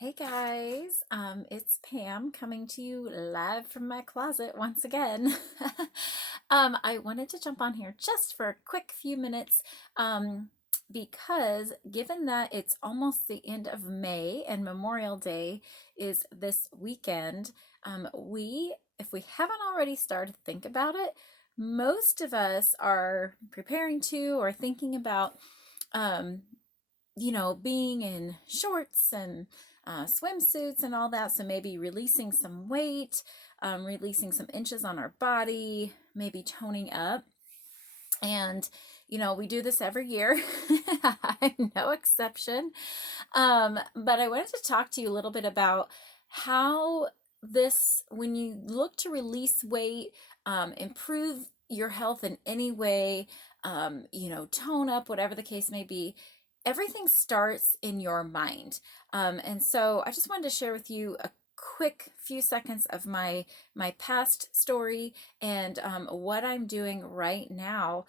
Hey guys, it's Pam coming to you live from my closet once again. I wanted to jump on here just for a quick few minutes because given that it's almost the end of May and Memorial Day is this weekend, if we haven't already started to think about it, most of us are preparing to or thinking about um, being in shorts and swimsuits and all that. So maybe releasing some weight, releasing some inches on our body, maybe toning up. And, we do this every year. I'm no exception. But I wanted to talk to you a little bit about how when you look to release weight, improve your health in any way, tone up, whatever the case may be, everything starts in your mind. And so I just wanted to share with you a quick few seconds of my past story and what I'm doing right now,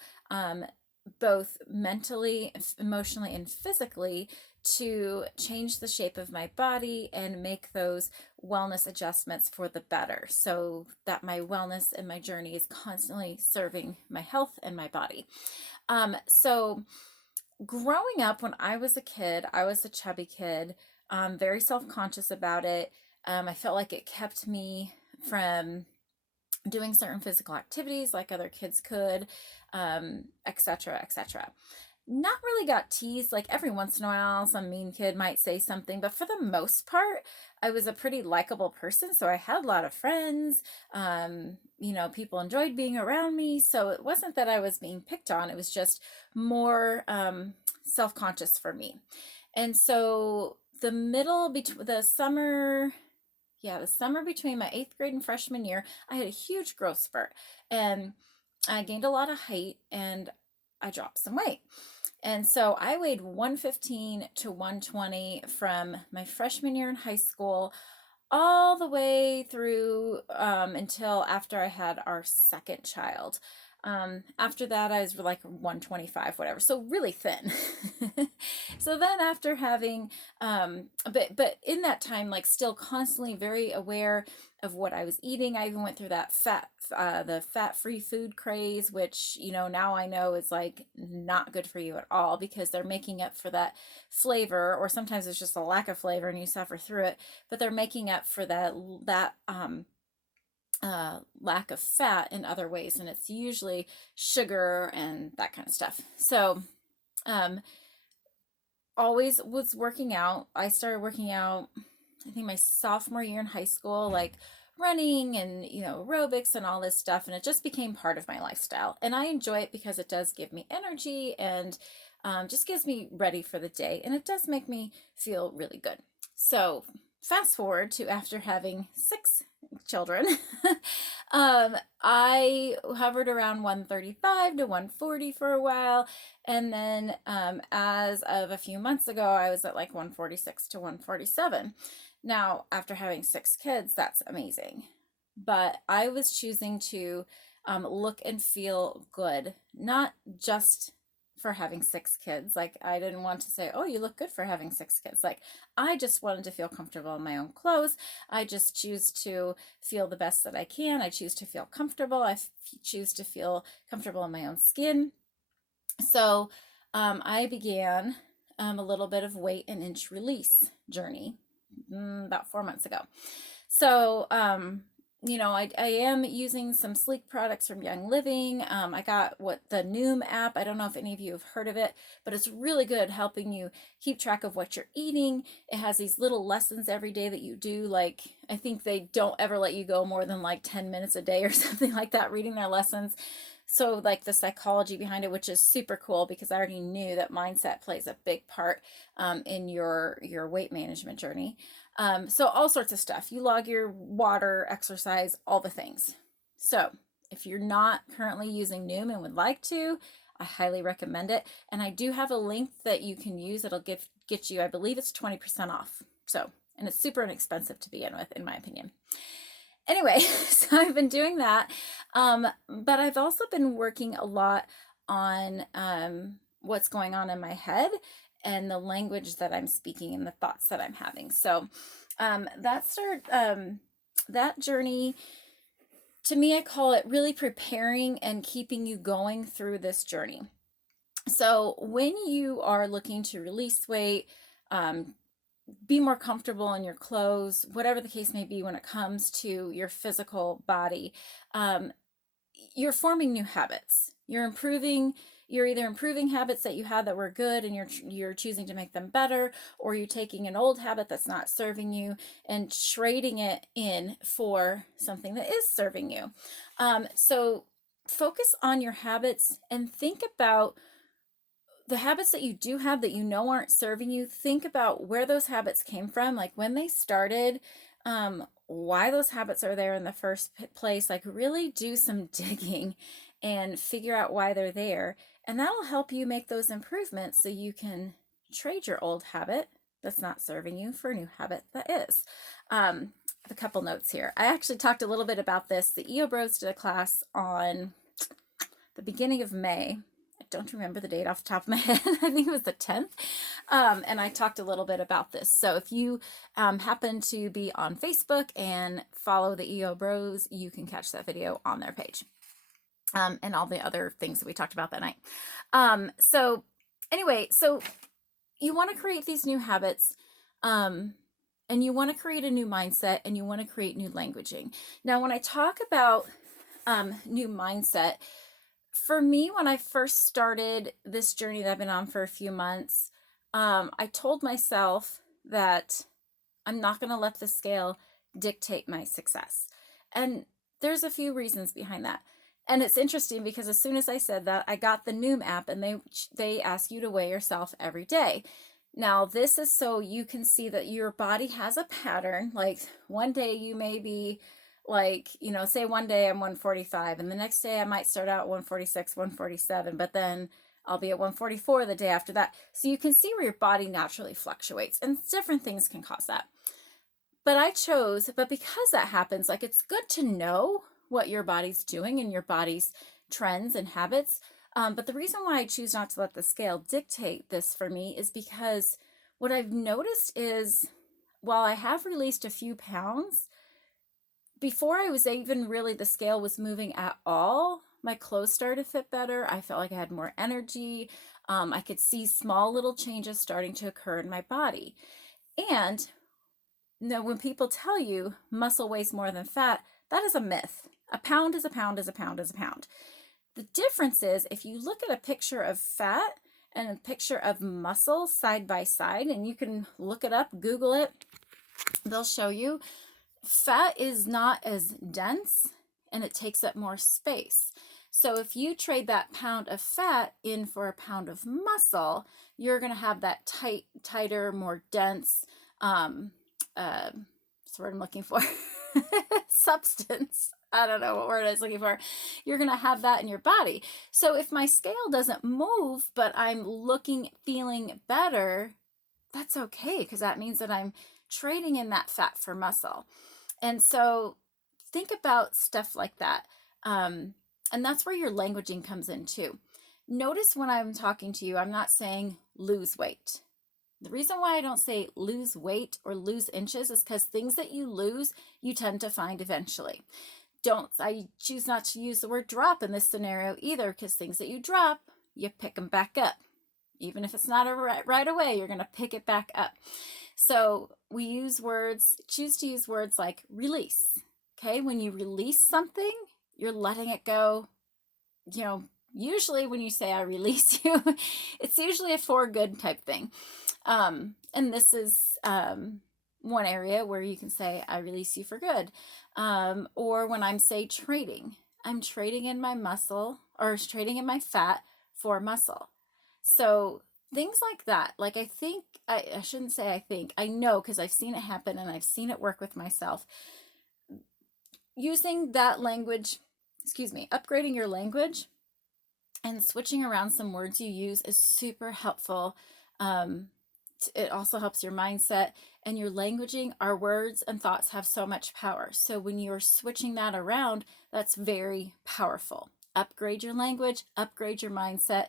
both mentally, emotionally, and physically to change the shape of my body and make those wellness adjustments for the better so that my wellness and my journey is constantly serving my health and my body. So growing up when I was a kid, I was a chubby kid, very self-conscious about it. I felt like it kept me from doing certain physical activities like other kids could, etc., etc. Not really got teased. Like every once in a while, some mean kid might say something, but for the most part, I was a pretty likable person. So I had a lot of friends. People enjoyed being around me. So it wasn't that I was being picked on, it was just more self conscious for me. And so the middle between the summer between my eighth grade and freshman year, I had a huge growth spurt and I gained a lot of height and I dropped some weight. And so I weighed 115 to 120 from my freshman year in high school all the way through until after I had our second child. After that, I was like 125, whatever. So really thin. So then after having, but in that time, like still constantly very aware of what I was eating. I even went through that the fat-free food craze, which, now I know is like not good for you at all because they're making up for that flavor, or sometimes it's just a lack of flavor and you suffer through it, but they're making up for that lack of fat in other ways, and it's usually sugar and that kind of stuff. So, um, always was working out. I started working out, I think my sophomore year in high school, like running and, aerobics and all this stuff. And it just became part of my lifestyle. And I enjoy it because it does give me energy and just gives me ready for the day. And it does make me feel really good. So, fast forward to after having 6 children, I hovered around 135 to 140 for a while. And then as of a few months ago, I was at like 146 to 147. Now, after having 6 kids, that's amazing. But I was choosing to look and feel good, not just for having 6 kids. Like, I didn't want to say, oh, you look good for having 6 kids. Like, I just wanted to feel comfortable in my own clothes. I just choose to feel the best that I can. I choose to feel comfortable. Choose to feel comfortable in my own skin. So I began a little bit of weight and inch release journey about 4 months ago. So, I am using some sleek products from Young Living. I got the Noom app. I don't know if any of you have heard of it, but it's really good helping you keep track of what you're eating. It has these little lessons every day that you do. Like, I think they don't ever let you go more than like 10 minutes a day or something like that, reading their lessons. So like the psychology behind it, which is super cool because I already knew that mindset plays a big part in your weight management journey. So all sorts of stuff. You log your water, exercise, all the things. So if you're not currently using Noom and would like to, I highly recommend it. And I do have a link that you can use. It'll get you, I believe it's 20% off. So, and it's super inexpensive to begin with, in my opinion. Anyway, so I've been doing that. But I've also been working a lot on what's going on in my head and the language that I'm speaking and the thoughts that I'm having. So that journey, to me, I call it really preparing and keeping you going through this journey. So when you are looking to release weight, be more comfortable in your clothes, whatever the case may be when it comes to your physical body, you're forming new habits. You're either improving habits that you had that were good and you're choosing to make them better, or you're taking an old habit that's not serving you and trading it in for something that is serving you. So focus on your habits and think about the habits that you do have that you know aren't serving you. Think about where those habits came from, like when they started, why those habits are there in the first place. Like really do some digging and figure out why they're there. And that'll help you make those improvements so you can trade your old habit that's not serving you for a new habit that is. A couple notes here. I actually talked a little bit about this. The EO Bros did a class on the beginning of May. I don't remember the date off the top of my head. I think it was the 10th. And I talked a little bit about this. So if you happen to be on Facebook and follow the EO Bros, you can catch that video on their page. And all the other things that we talked about that night. So anyway, so you want to create these new habits, and you want to create a new mindset, and you want to create new languaging. Now, when I talk about new mindset, for me, when I first started this journey that I've been on for a few months, I told myself that I'm not going to let the scale dictate my success. And there's a few reasons behind that. And it's interesting because as soon as I said that, I got the Noom app, and they ask you to weigh yourself every day. Now, this is so you can see that your body has a pattern. Like one day you may be like, say one day I'm 145, and the next day I might start out 146, 147, but then I'll be at 144 the day after that. So you can see where your body naturally fluctuates, and different things can cause that. But because that happens, like it's good to know what your body's doing and your body's trends and habits. But the reason why I choose not to let the scale dictate this for me is because what I've noticed is while I have released a few pounds, before I was even really, the scale was moving at all, my clothes started to fit better. I felt like I had more energy. I could see small little changes starting to occur in my body. And when people tell you muscle weighs more than fat, that is a myth. A pound is a pound is a pound is a pound. The difference is if you look at a picture of fat and a picture of muscle side by side, and you can look it up, Google it, they'll show you fat is not as dense and it takes up more space. So if you trade that pound of fat in for a pound of muscle, you're going to have that tighter, more dense, that's the word I'm looking for, substance. I don't know what word I was looking for. You're going to have that in your body. So if my scale doesn't move, but I'm feeling better, that's okay, because that means that I'm trading in that fat for muscle. And so think about stuff like that. And that's where your languaging comes in too. Notice when I'm talking to you, I'm not saying lose weight. The reason why I don't say lose weight or lose inches is because things that you lose, you tend to find eventually. I choose not to use the word drop in this scenario either, because things that you drop, you pick them back up. Even if it's not right away, you're going to pick it back up. So we choose to use words like release. Okay, when you release something, you're letting it go. Usually when you say I release you, it's usually a for good type thing. And this is one area where you can say I release you for good. Or when I'm trading, I'm trading in my muscle or trading in my fat for muscle. So things like that. Like I shouldn't say I think, I know, because I've seen it happen and I've seen it work with myself. Using that language, upgrading your language and switching around some words you use is super helpful. It also helps your mindset and your languaging. Our words and thoughts have so much power. So when you're switching that around, that's very powerful. Upgrade your language, upgrade your mindset,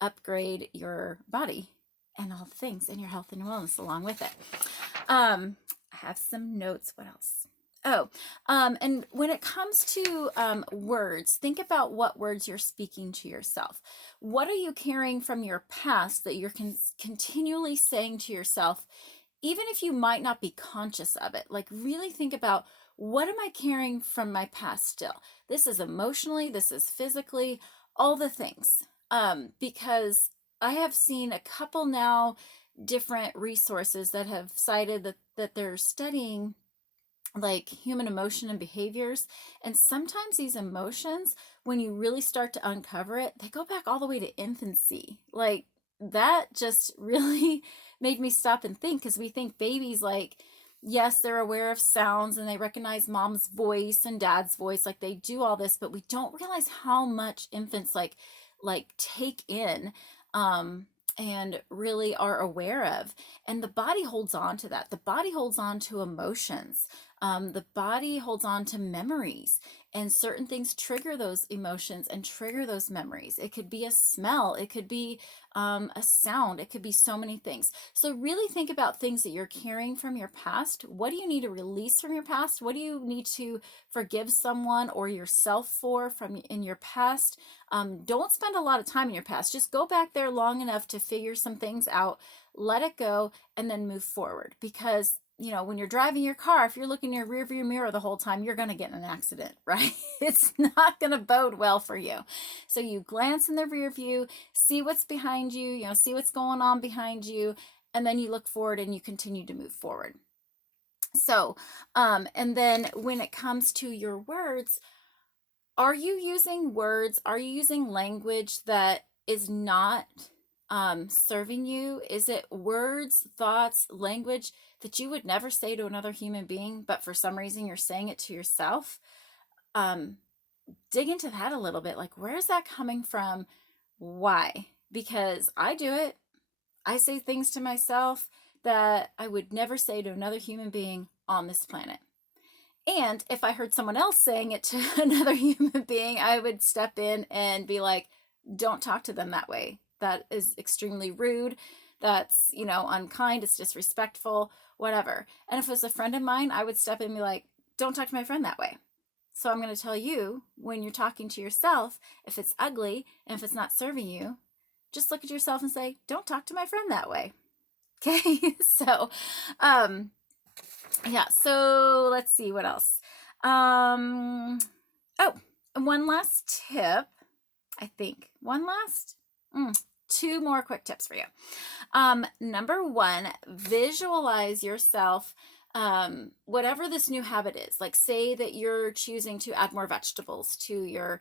upgrade your body, and all the things, and your health and wellness along with it. I have some notes. What else? Oh, and when it comes to words, think about what words you're speaking to yourself. What are you carrying from your past that you're continually saying to yourself, even if you might not be conscious of it? Like, really think about, what am I carrying from my past still? This is emotionally, this is physically, all the things. Because I have seen a couple now different resources that have cited that they're studying like human emotion and behaviors. And sometimes these emotions, when you really start to uncover it, they go back all the way to infancy. Like, that just really made me stop and think, because we think babies, like, yes, they're aware of sounds and they recognize mom's voice and dad's voice, like they do all this, but we don't realize how much infants like take in, and really are aware of. And the body holds on to that. The body holds on to emotions. The body holds on to memories, and certain things trigger those emotions and trigger those memories. It could be a smell, it could be a sound, it could be so many things. So really think about things that you're carrying from your past. What do you need to release from your past? What do you need to forgive someone or yourself for from in your past? Don't spend a lot of time in your past. Just go back there long enough to figure some things out, let it go, and then move forward. Because when you're driving your car, if you're looking in your rearview mirror the whole time, you're going to get in an accident, right? It's not going to bode well for you. So you glance in the rear view, see what's behind you, see what's going on behind you, and then you look forward and you continue to move forward. So, and then when it comes to your words, are you using words? Are you using language that is not serving you? Is it words, thoughts, language that you would never say to another human being, but for some reason you're saying it to yourself? Dig into that a little bit. Like, where is that coming from? Why? Because I do it. I say things to myself that I would never say to another human being on this planet. And if I heard someone else saying it to another human being, I would step in and be like, don't talk to them that way. That is extremely rude. That's, unkind. It's disrespectful, whatever. And if it was a friend of mine, I would step in and be like, don't talk to my friend that way. So I'm going to tell you, when you're talking to yourself, if it's ugly and if it's not serving you, just look at yourself and say, don't talk to my friend that way. Okay. So, yeah, so let's see what else. Oh, one last tip, I think. Two more quick tips for you. Number one, visualize yourself, whatever this new habit is. Like, say that you're choosing to add more vegetables to your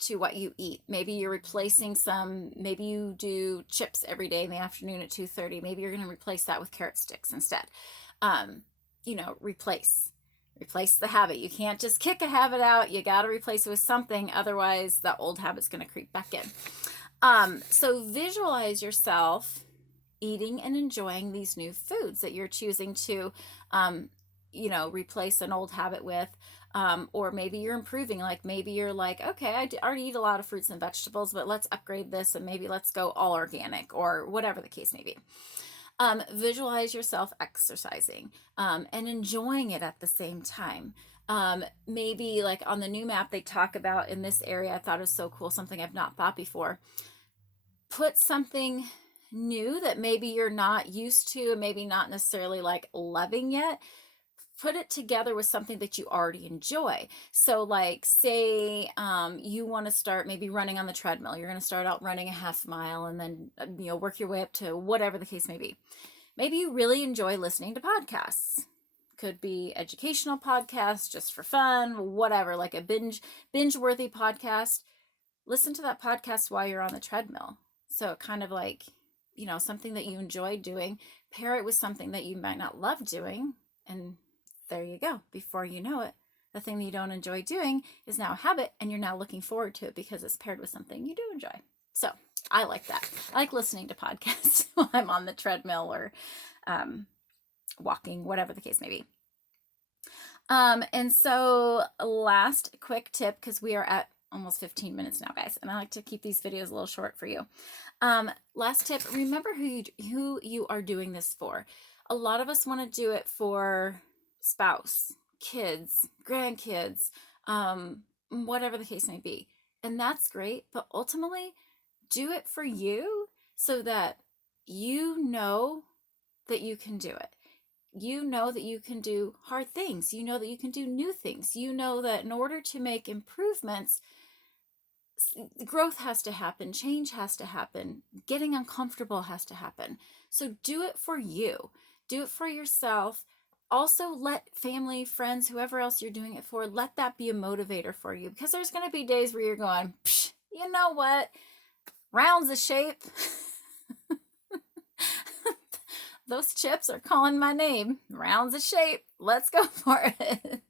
to what you eat. Maybe you're replacing maybe you do chips every day in the afternoon at 2:30. Maybe you're going to replace that with carrot sticks instead. Replace the habit. You can't just kick a habit out. You got to replace it with something. Otherwise, the old habit's going to creep back in. So visualize yourself eating and enjoying these new foods that you're choosing to, replace an old habit with. Or maybe you're improving. Like, maybe you're like, okay, I already eat a lot of fruits and vegetables, but let's upgrade this and maybe let's go all organic, or whatever the case may be. Visualize yourself exercising, and enjoying it at the same time. Maybe like on the new map, they talk about in this area, I thought it was so cool, something I've not thought before. Put something new that maybe you're not used to, maybe not necessarily like loving yet. Put it together with something that you already enjoy. So like, say you want to start maybe running on the treadmill. You're going to start out running a half mile and then work your way up to whatever the case may be. Maybe you really enjoy listening to podcasts. Could be educational podcasts just for fun, whatever, like a binge-worthy podcast. Listen to that podcast while you're on the treadmill. So kind of like, something that you enjoy doing, pair it with something that you might not love doing, and there you go. Before you know it, the thing that you don't enjoy doing is now a habit, and you're now looking forward to it because it's paired with something you do enjoy. So I like that. I like listening to podcasts while I'm on the treadmill or walking, whatever the case may be. And so last quick tip, because we are at almost 15 minutes now, guys, and I like to keep these videos a little short for you. Last tip, remember who you are doing this for. A lot of us want to do it for spouse, kids, grandkids, whatever the case may be. And that's great, but ultimately do it for you so that you know that you can do it. You know that you can do hard things. You know that you can do new things. You know that in order to make improvements, growth has to happen, change has to happen, getting uncomfortable has to happen. So do it for you, do it for yourself. Also, let family, friends, whoever else you're doing it for, let that be a motivator for you, because there's going to be days where you're going, you know what, round's a shape. Those chips are calling my name. Round's a shape. Let's go for it.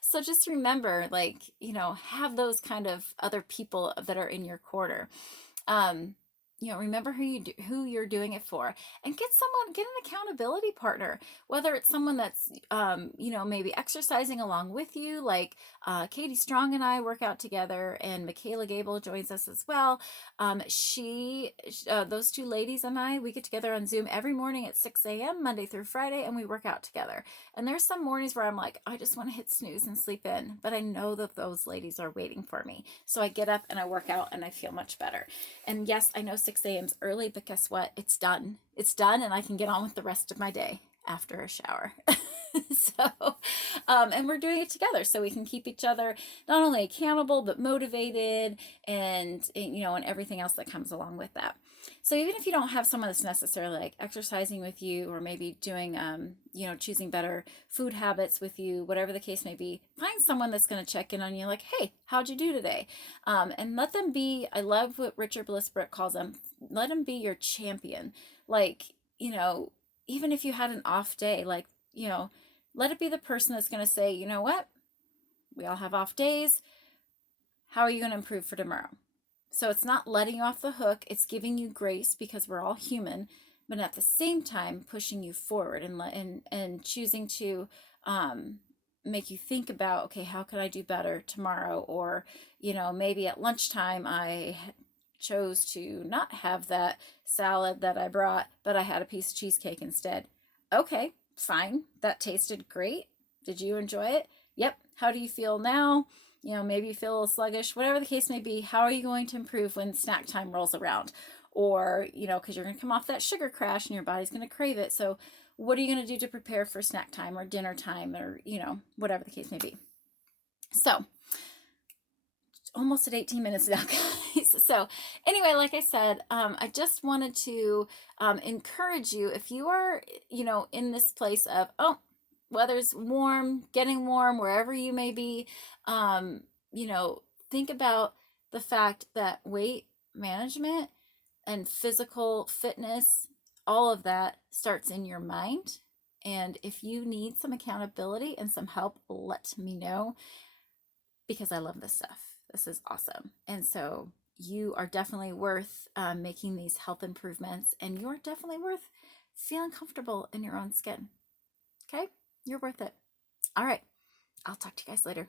So just remember, like, have those kind of other people that are in your corner. Remember who you're doing it for, and get an accountability partner, whether it's someone that's, maybe exercising along with you, like Katie Strong and I work out together, and Michaela Gable joins us as well. Those two ladies and I, we get together on Zoom every morning at 6 a.m. Monday through Friday, and we work out together. And there's some mornings where I'm like, I just want to hit snooze and sleep in, but I know that those ladies are waiting for me. So I get up and I work out and I feel much better. And yes, I know 6 a.m. is early, but guess what? It's done. It's done, and I can get on with the rest of my day after a shower. And we're doing it together so we can keep each other not only accountable, but motivated, and everything else that comes along with that. So even if you don't have someone that's necessarily like exercising with you, or maybe doing, choosing better food habits with you, whatever the case may be, find someone that's going to check in on you, like, hey, how'd you do today? And let them be, I love what Richard Bliss Britt calls them, let them be your champion. Like, even if you had an off day, like, let it be the person that's going to say, you know what? We all have off days. How are you going to improve for tomorrow? So it's not letting you off the hook. It's giving you grace, because we're all human, but at the same time pushing you forward and choosing to make you think about, okay, how could I do better tomorrow? Or, maybe at lunchtime I chose to not have that salad that I brought, but I had a piece of cheesecake instead. Okay, fine. That tasted great. Did you enjoy it? Yep. How do you feel now? Maybe you feel a little sluggish, whatever the case may be. How are you going to improve when snack time rolls around? Or, because you're going to come off that sugar crash and your body's going to crave it. So what are you going to do to prepare for snack time or dinner time, or, whatever the case may be? So almost at 18 minutes now, guys. So anyway, like I said, I just wanted to encourage you, if you are, in this place of, weather's warm, getting warm, wherever you may be, think about the fact that weight management and physical fitness, all of that starts in your mind. And if you need some accountability and some help, let me know, because I love this stuff. This is awesome. And so you are definitely worth making these health improvements, and you're definitely worth feeling comfortable in your own skin. Okay? You're worth it. All right. I'll talk to you guys later.